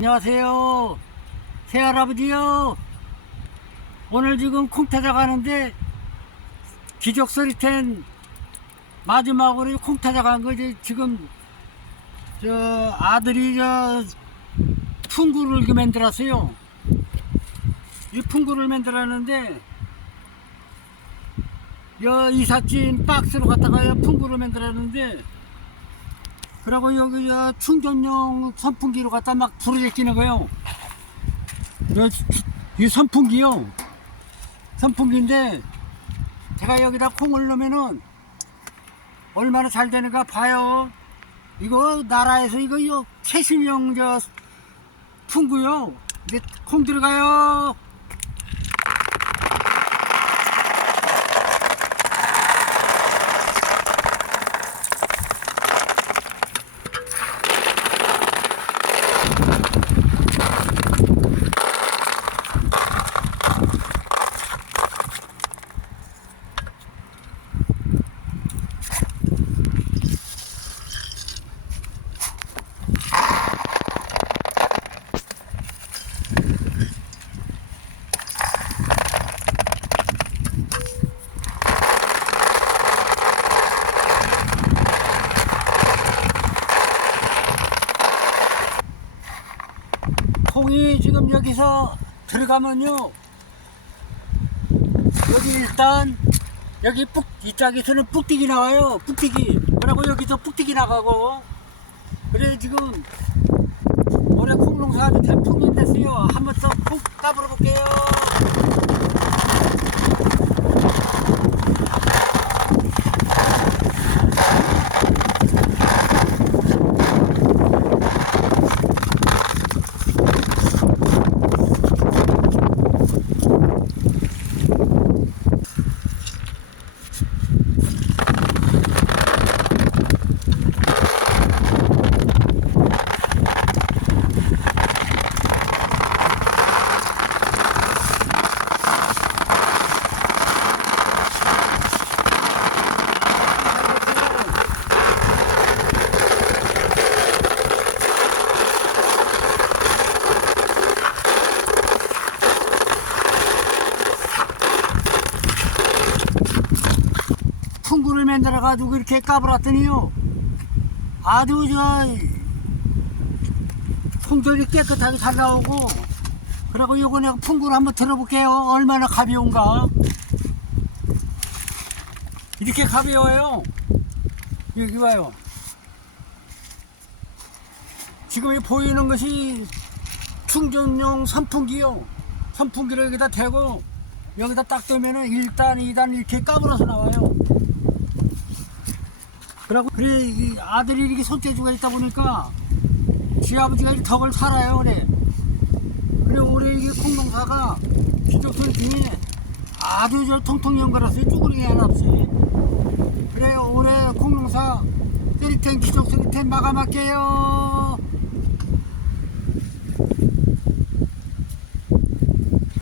안녕하세요. 새할아버지요. 오늘 지금 콩타자 가는데 기적소리텐 마지막으로 콩타자 간 거지 지금 저 아들이 저 풍구를 만들었어요. 이 풍구를 만들었는데 여 이삿짐 박스로 갖다가 여 풍구를 만들었는데 그리고 여기 저 충전용 선풍기로 갖다 막 불을 제끼는 거요. 여, 이 선풍기요. 선풍기인데 제가 여기다 콩을 넣으면은 얼마나 잘 되는가 봐요. 이거 나라에서 이거 이거 최신형 저 풍구요. 이제 콩 들어가요. 콩이 지금 여기서 들어가면요. 여기 일단 여기 뿍 이쪽에서는 뿍디기 나와요. 뿍디기. 그리고 여기서 뿍디기 나가고. 그래 지금 올해 콩농사도 대풍이 됐어요. 한번 더푹 까불어 볼게요. 풍구를 만들어 가지고 이렇게 까불었더니요. 아주 저 풍절이 깨끗하게 잘 나오고 그리고 요거 내가 풍구를 한번 들어볼게요. 얼마나 가벼운가. 이렇게 가벼워요. 여기 봐요. 지금 이 보이는 것이 충전용 선풍기요. 선풍기를 여기다 대고 여기다 딱 대면은 1단, 2단 이렇게 까불어서 나와요. 그러고 그래 이 아들이 이렇게 손재주가 있다 보니까 지 아버지가 이 덕을 살아요 그래. 그리고 우리 이게 콩농사가 기적선 중에 아주 저 통통 쭈그리기 하나 없이. 그래 올해 콩농사 쓰리텐 기적소리텐 마감할게요.